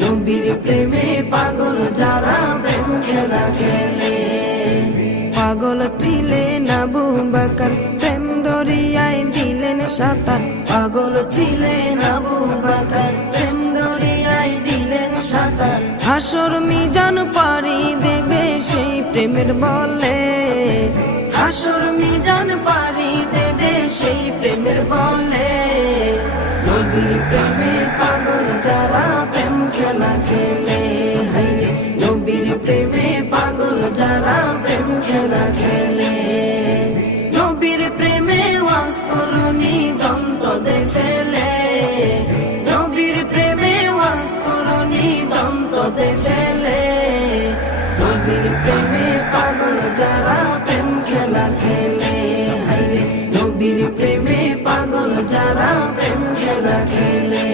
নবীর প্রেমে পাগল যারা প্রেম খেলা খেলে। পাগল ছিলেন আবু বকর, প্রেম দরিয়ায় দিলেন সাঁতার। পাগল ছিলেন আবু বকর, প্রেম দরিয়ায় দিলেন সাঁতার। হাসর মিজান পারি দেবে সেই প্রেমের বলে, হাসর মিজান পারি দেবে সেই প্রেমের বলে। নবীর প্রেমে পাগল যারা প্রেম খেলা খেলে, হাইরে নবীর প্রেমে পাগল যারা প্রেম খেলা খেলে। নবীর প্রেমে ওয়াজ করুনি দন্ত দে ফেলে, নবীর প্রেমে ওয়াজ করুনি দন্ত দে ফেলে। নবীর প্রেমে পাগল যারা প্রেম খেলা খেলে, হাইরে নবীর প্রেমে পাগল যারা প্রেম খেলা খেলে।